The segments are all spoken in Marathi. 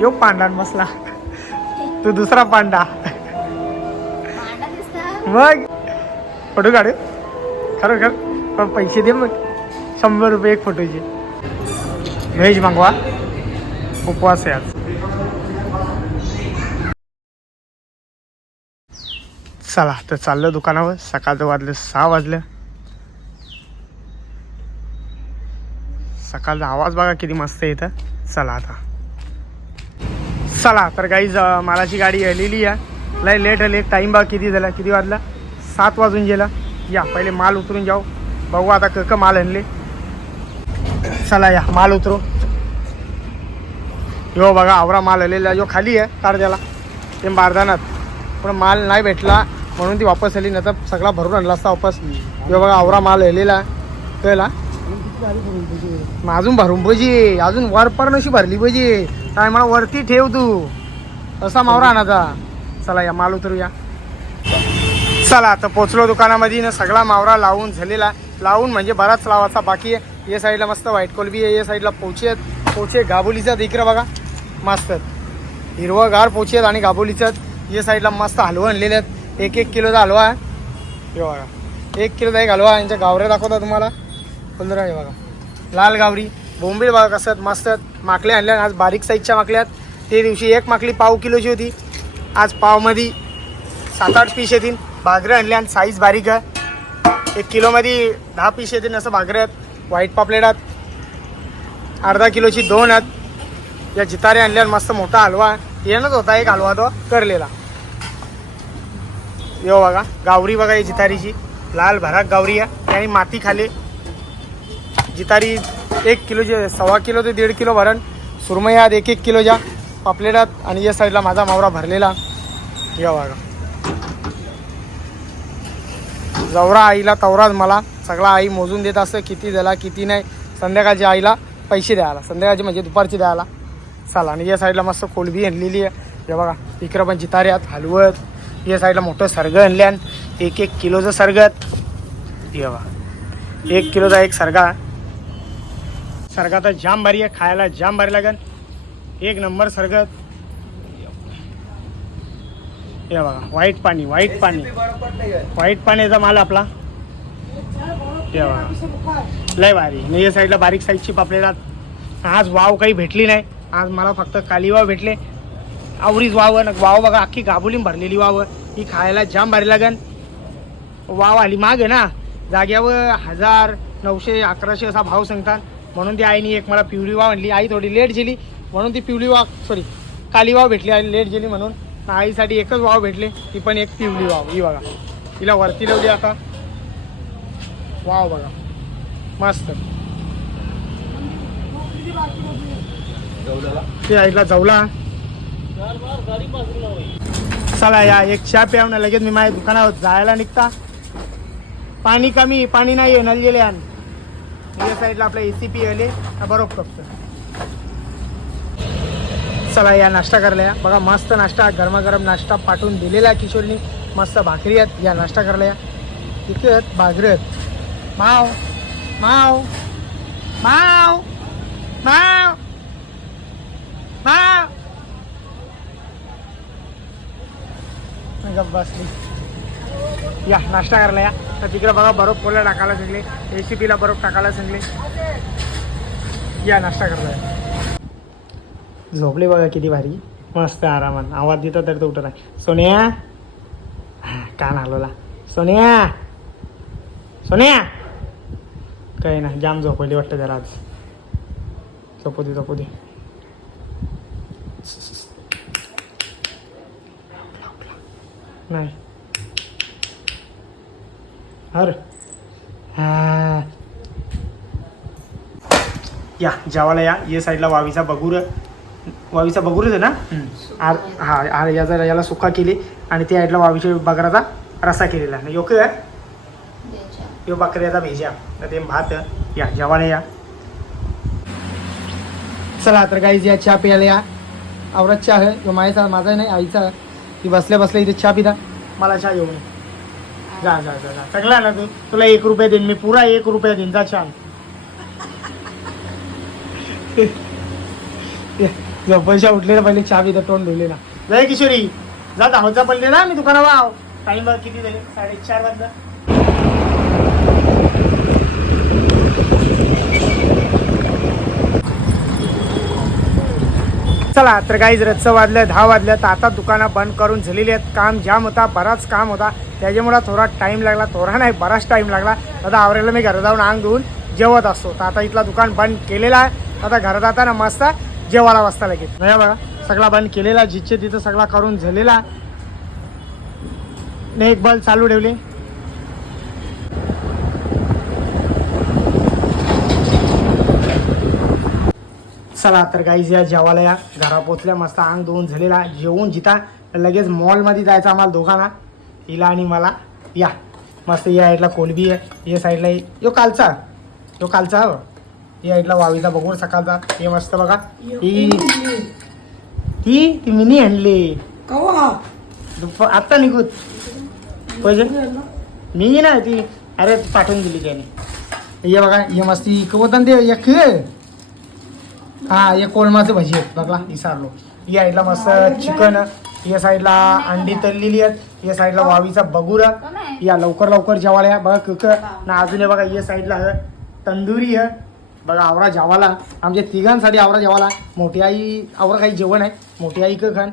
यो पांडा बसला. तू दुसरा पांडा. मग फोटो काढ. खरोखर पण पैसे दे मग. शंभर रुपये एक फोटोचे. व्हेज मागवा. उपवास आहे आज. चला तर चाललं दुकानावर. सकाळचं वाजलं सहा वाजलं. सकाळचा आवाज बघा किती मस्त येतं चला आता. चला तर काही मालाची गाडी आलेली आहे. लय लेट आली. टाईम बा किती झाला? किती वाजला? सात वाजून गेला. या पहिले माल उतरून जाऊ. बघू आता क माल आणले. चला या माल उतरू. यो बघा आवरा माल आलेला जो खाली आहे कार त्याला ते बारदानात. पण माल नाही भेटला. म्हणून ती वापस आली. नाही तर सगळा भरून आणला असता वापस. यो बघा आवरा माल आलेला कळला अजून भरून पाहिजे अजून वर पण अशी भरली पाहिजे काय मला वरती ठेव तू. असा मावरा आणायचा. चला या माल उतरूया. चला आता पोचलो दुकानामध्ये. ना सगळा मावरा लावून झालेला. लावून म्हणजे बराच लावायचा बाकी आहे. या साईडला मस्त व्हाईट कोलबी आहे. या साईडला पोचे आहेत. पोचे गाबोलीचा इकडं बघा. मस्त हिरवगार पोचे आहेत आणि गाबोलीचं या साईडला मस्त हलवा आणलेले आहेत. एक एक किलोचा हलवा आहे. हे बघा. एक किलोचा एक हलवा. यांच्या गावऱ्या दाखवता तुम्हाला. फुलदरा आहे बघा. लाल गावरी. बोंबील बघा कसं आहेत. मस्त आहेत. माकल्या आणल्या आज बारीक साईजच्या माकल्यात. ते दिवशी एक माकली पाव किलोची होती. आज पावमध्ये सात आठ पीस येतील. बागरं आणले आणि साईज बारीक आहे. एक किलोमध्ये दहा पीस येतील असं बागरं आहेत. व्हाईट पापलेट आहेत. अर्धा किलोची दोन आहेत. या जितारे आणल्या मस्त मोठा हलवा. आहे. येणंच होता एक हलवा तो करलेला. यो बघा गावरी बघा ही जितारीची. लाल भराक गावरी आहे. आणि माती खाली. जितारी एक किलोचे सव्वा किलो ते दीड किलो भरण. सुरमयात एक एक किलोच्या पापलेटात आणि या साईडला माझा मावरा भरलेला. या बघा. जवरा आईला तवराच मला. सगळा आई मोजून देत असतं किती झाला किती नाही. संध्याकाळच्या आईला पैसे द्यायला. संध्याकाळची म्हणजे दुपारची द्यायला. चला आणि या साईडला मस्त कोलबी आणलेली आहे. हे बघा इकडं पण जितार्यात हलवत. या साईडला मोठं सरगं आणल्यान. एक एक किलोचं सरगत हे बघा. एक किलोचा एक सरगा. सरगा तर जाम भारी आहे खायला जाम भारी लागन। एक नंबर सरगत हे बघा व्हाईट पाणी व्हाईट पाणी. व्हाईट पाण्याचा माल आपला. हे बघा. लय भारी. आणि या साईडला बारीक साईजची पापलेट आज वाव काही भेटली नाही. आज मला फक्त काली वाव भेटले. आवरीच वाव न वाव बघा अख्खी गाबुलीन भरलेली वाव ही खायला जाम भारी लागन. वाव आली माग आहे ना. जाग्यावर हजार नऊशे अकराशे असा भाव सांगतात. म्हणून ती आईने एक मला पिवळी वाव आणली. आई थोडी लेट गेली म्हणून ती पिवळी वाव सॉरी काली वाव भेटली. आई लेट गेली म्हणून. आईसाठी एकच वाव भेटले ती पण एक पिवळी वाव. ही बघा. तिला वरती लावली आता. वाव बघा. मस्त. ते आईला जवला. चला या एक चहा प्याव ना लगेच मी माझ्या दुकानावर जायला निघता. पाणी कमी पाणी नाही आहे नलजेले आणि. या साईडला आपलं ए सी पी आले. बरोबर कपचं चला या नाश्ता करायला या. बघा मस्त नाश्ता गरमागरम नाश्ता पाठवून दिलेला आहे किशोरनी. मस्त भाकरी आहेत. या नाश्ता करायला या. इथे आहेत भाकरी आहेत. माव माव माव माव माव. गप्प बसली. या नाश्ता करायला या. तर तिकडे बघा बरोबर पोला टाकायला सांगले? ए सी पीला बरोबर टाकायला सांगले. या नाश्ता करायला. झोपले बघा किती भारी. मस्त आरामात. आवाज देतो तर तो उठत आहे सोन्या! हा, कान हलवला. सोन्या! सोन्या! काही ना जाम झोपवली वाटतं जरा आज. झोपू दे झोपू दे. नाही. हर हा. या जेवायला या. ये साईडला वावीचा बगूर. वावीचा बगूरच आहे ना? आर हा आर या जरा याला सुका केली आणि त्या साईडला वावीच्या बकराचा रसा केलेला. योग्य यो बकऱ्याचा भेजा. तर ते भात. या जेवायला या. चला तर काही या चहा प्यायला या. आवरत चहा. आहे माझ्याचा माझा नाही आईचा. ती बसल्या बसल्या इथे चहा पिता. मला चहा येऊ नये. जा जा जा जा. चांगला आहे ना तू. तुला एक रुपया देईन मी पुरा एक रुपया देईन. जा छान. झोपायच्या उठलेला पहिले चहा पिता तोंड धुलेला जय किशोरी जा धावचा पडले ना मी दुकानावर. आव टाइम किती झाले? साडेचार वाजता चला तर काही रच्च वाजलं दहा वाजलं तर आता दुकानं बंद करून झालेली आहेत. काम जाम होता बराच काम होता. त्याच्यामुळे थोडा टाइम लागला. थोडा नाही बराच टाइम लागला. आता आवरेला मी घरात जाऊन अंग धुवून जेवत असतो. तर आता इथला दुकान बंद केलेला आहे. आता घरात जाताना मस्त जेवायला वाजता लगेच. नाही बघा सगळा बंद केलेला जिथे तिथं सगळा करून झालेला. ने एक बल्ब चालू ठेवले. चला तर गाईज या जेवायला या. घरा पोचल्या मस्त अंग धुवून झालेला. जेवून जिता. लगेच मॉलमध्ये जायचं आम्हाला दोघांना. हिला आणि मला. या. मस्त या साईडला कोलबी आहे. या साईडला यो कालचा. यो कालचा हो. या साईडला वावीचा बघून सकाळचा. हे मस्त बघा. ही ती ती मिनी आणली. दुप- आत्ता निघूत पैसे? मी ना ती. अरे पाठवून दिली त्याने. ये बघा हे मस्ती कवतन ते एक हा हे कोलमाचे भजी आहेत बघला विसारलो या साईडला मस्त चिकन या साईडला अंडी तळलेली आहेत या साईडला वावीचा बगुरा या लवकर लवकर जेवायला या. बघा कुकर. ना अजून बघा या साईडला तंदुरी आहे बघा आवरा जेवाला आमच्या तिघांसाठी आवरा जेवाला मोठी आई आवरा काही जेवण आहे. मोठी आई क खान.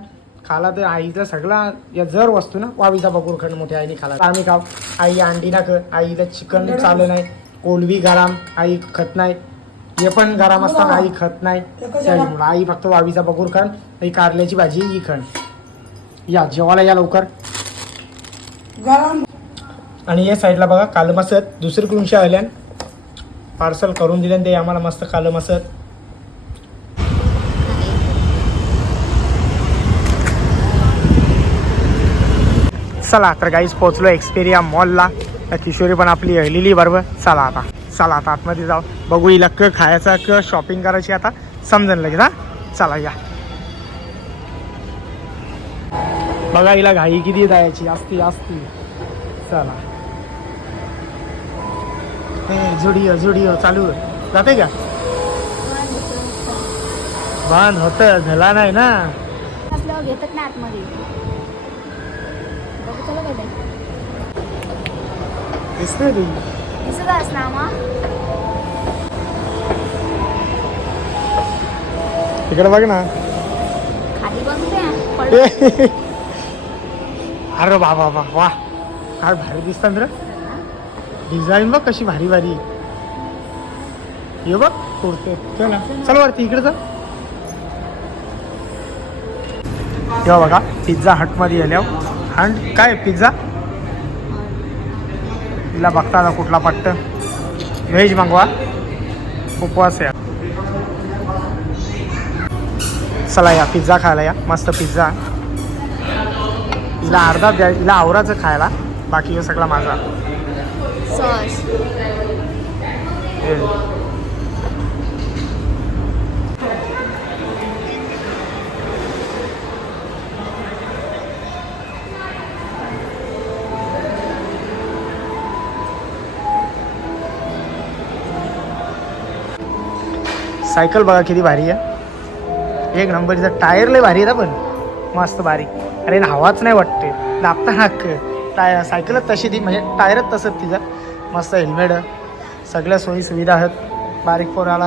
खाला तर आईचा सगळा या जर वस्तू ना वावीचा बगूर खंड मोठ्या आईने खाला. आम्ही खाऊ. आई अंडी ना कर आईला चिकन चालू नाही. कोलवी गरम. आई खत नाही. हे पण गरम असताना आई खत नाही. आई फक्त वावीचा बकूर खण आई कारल्याची भाजी ही खण या जेवायला या लवकर. गरम. आणि या साईडला बघा काल मसत दुसरीकडून आल्यान पार्सल करून दिले ते आम्हाला मस्त काल मसत चला तर गाईच पोहोचलो एक्सपेरिया मॉलला तर किशोरी पण आपली लिहिली बरोबर? चला आता. चला आता आतमध्ये जाऊ. बघू हिला क खायचा क शॉपिंग करायची आता. समजन लगेच हा? चला या. बघा हिला घाई किती जायची. असती असती. चला. हे जुडिओ जुडिओ चालू. आहे. जाते का? बंद होत. झाला नाही ना? घेतात ना आतमध्ये. दिसत असणार मग तिकडे बघ ना. खाली बघते पडलं. अरे बाबा वा वा काय भारी दिसतात रे. डिझाईन बघ कशी भारी भारी. ये बघ कुर्ते. चला. चल वरती इकडे चल तेव्हा बघा पिझ्झा हटमध्ये आल्यावर. आणि काय पिझ्झा? तिला बघता आता कुठला पट्ट? व्हेज मागवा. उपवास आहे. चला या पिझ्झा खायला या. मस्त पिझ्झा. हिला अर्धा द्या हिला आवराचं खायला. बाकी हे सगळा माझा. सॉस सायकल बघा किती भारी आहे. एक नंबरचा टायर लय भारी आहे ना पण. मस्त भारी. अरे हवाच नाही वाटते दाबता नाक टायर सायकलच तशी ती म्हणजे टायरच तसंच तिचा. मस्त हेल्मेट सगळ्या सोयी सुविधा आहेत. बारीक पोराला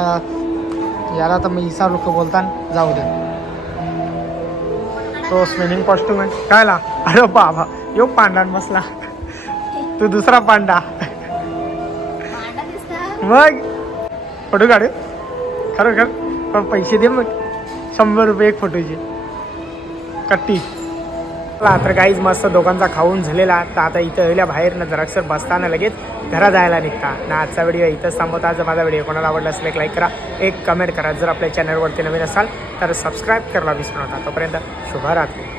याला तर मी इसा लोक बोलताना. जाऊ दे. तो स्विमिंग कॉस्ट्युम आहे. काय ला? अरे बाबा यो पांडा बसला. तू दुसरा पांडा मग? फोटो काढू खरं खर पण पैसे दे मग. शंभर रुपये एक फोटोचे कट्टी. तर काहीच मस्त दोघांचा खाऊन झालेला. तर आता इथं येल्या बाहेर ना जराक्षर बसताना लगेच घरा जायला निघता. ना आजचा व्हिडिओ इथंच थांबवता जर माझा व्हिडिओ कोणाला आवडला असेल एक लाईक करा. एक कमेंट करा. जर आपल्या चॅनलवरती नवीन असाल तर सबस्क्राईब करायला विसरू नका. तोपर्यंत शुभरात्री.